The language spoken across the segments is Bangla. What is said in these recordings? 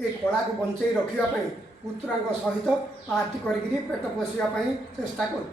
ए कला को बंचई रखापी पुत्रा सहित पार्टी करी पेट पोषापी चेष्टा कर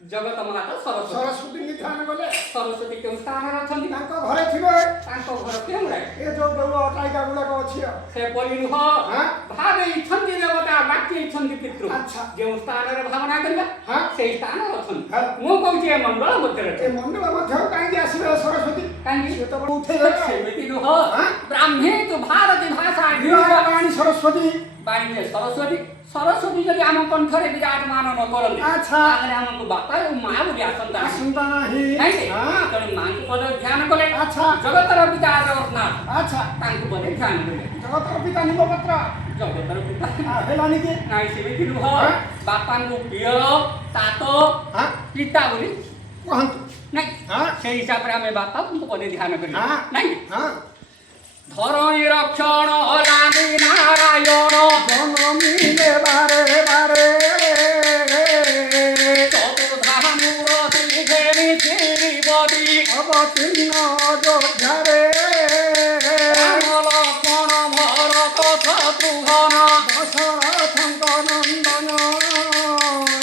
जगत माता सरस्वती निधान गले सरस्वती केउ स्थान रछन्ती तांको घरे थिबे तांको घर केउ रे ए जो गौ टाइका गुडाको अछि से बोलिनु हो भावे इच्छन्ति देवता वाक्य इच्छन्ति पितृ अच्छा जेउ स्थान रे भावना करबा हां से स्थान रछन्ति मो कहूची ए मंडल मध्य रे ए मंडल मध्य काई आसीबे सरस्वती काई से तो उठे सेमिति नु हो ब्राह्मे तो भारती भाषा वाणी सरस्वती वाणी सरस्वती सरस्वती जदि आम कंठरे विराजमान न करले अच्छा ताले हमको बापा ओ मां बोली आसंता आसंता नाही हां तने मां को पद ध्यान कले अच्छा जगतर पिता जगन्नाथ अच्छा तांको पद ध्यान कले जगतर पिता निमपत्र जगतर पिता हेलानी के नाइ सेमिति नु हो बापा को पियर तातो पिता बोली कहंतु नाही से हिसाब रे हमें बापा को पद ध्यान कले नाही धरणी रक्षण लागी नारायण जनमीले बारे बारे चतुर्धामूरति घेरी श्रीवती अवतीर्ण अयोध्यारे राम लक्ष्मण भरत शत्रुघ्न दशरथଙ୍କ नन्दन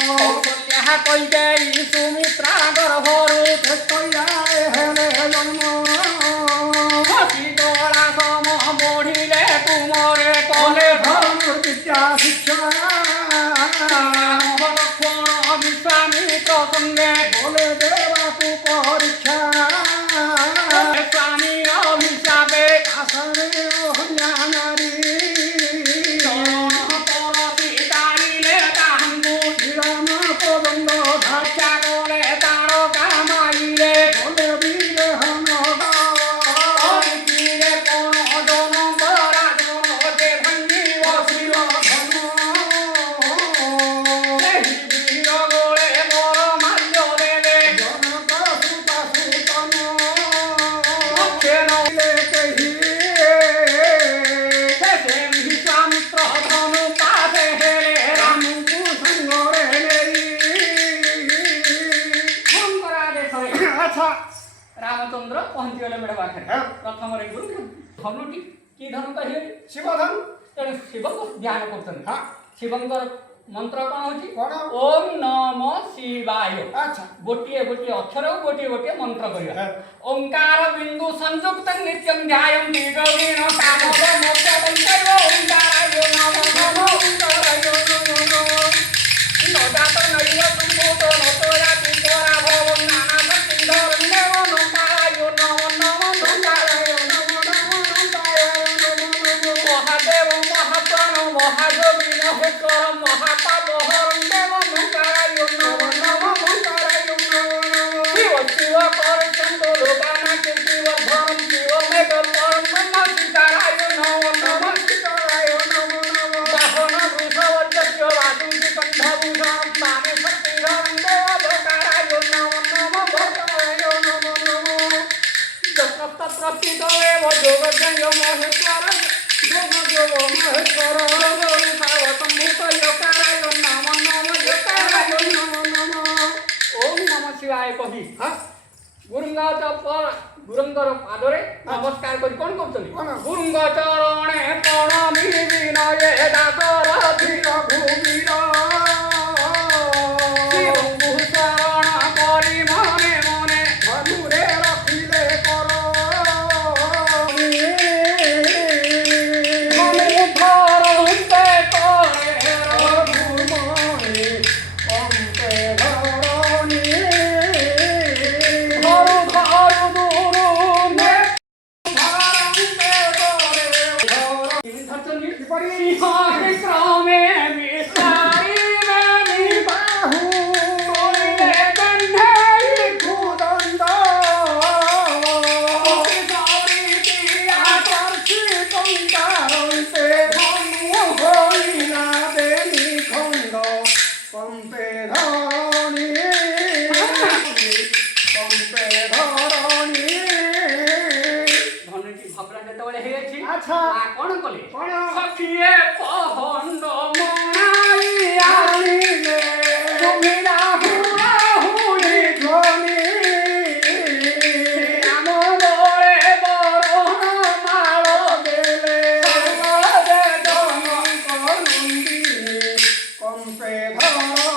कौशल्या कैकेयी सुमित्रा गर्भरू तेतया हेले जन्म बढ़िले तुमरे कले धनुर विद्या शिक्षा लक्ष्मण विश्वामित्र संगे बोले देवाकु परीक्षा स्वामी अभिशापे आसने हरिया नारी तारिले ताहंगु श्रीराम पदंड भाषा गले तारो कामाइले बोले वीर हन रामचंद्र पहुंचीगले मेरे पाखे प्रथम रे गुरु धनुटी की धनु कहिए शिव धनु तेरे शिव को ध्यान करछन हां शिवंकर मंत्र कोन होची कोन ओम नमो शिवाय अच्छा गोटिए गोटिए अक्षर गोटिए गोटिए मंत्र करिया ओंकार बिंदु संयुक्त नित्यं ध्यायन्ति गौरीण कामो मोक्ष संकल्प ओंकाराय नमो नमो ओंकाराय नमो नमो नदात नैव संभूतो नतोया पितरा भवं नाना शक्तिधरं देवं ओंकाराय नमो नमो ओंकाराय नमो नमो মহেশ্বর মহাপাপ হরণ দেব মঙ্গলায় নমো নমো মঙ্গলায় নমো নমো শিব শিব করে চন্দ্র লোকানা শিব ধরম শিব মেঘ পরম ব্রহ্ম সীতারায় নমো নমো সীতারায় নমো নমো বাহন বৃষবর্যস্য বাসুকি কণ্ঠভূষণম তানে শক্তিধরম দেব ভোকারায় নমো নমো ভোকারায় নমো নমো যত্র তত্র স্থিতমেব যোগজ্ঞেয় মহেশ্বর যোগ যোগ মহেশ্বর গৌরী সার্বসম্ভূত যোকারায় নমো নমো যোকারায় নমো নমো ওম নমঃ শিবায় কহি গুরুঙ্গর পাদরে নমস্কার করি কোন করছেন গুরুঙ্গ চরণে প্রণমি বিনয়ে দাসর ধীর ভূমির শিবঙ্গু শরণ করি মনে মনে ধনুরে রখিলে কর ধরন্তে করে রঘুমণি অন্তে ধরণী ধরু ধরু দুরু নে ধরন্তে করে ধরণী সিংহে ক্রমে বিস্তারিবে নিবাহু করিলে গন্ধে খুদন্দ গৌরী আকর্ষি কঙ্কারন্তে ধনু হইলা দেবী খণ্ড কম্পে ধরণী কম্পে ধরণী ধনুটি ভগ্ন যেতବେଳେ ହେଇଯାଇଛି আচ্ছা কোন কলে কোন সখিয়ে পহন্ড মনাই আনিলে তুমিরা হুড়া হুড়ি ধ্বনি নাম বলে বরণ মাଳ দেলে সর্বদে জনক নন্দিনী কম্পে ধরণী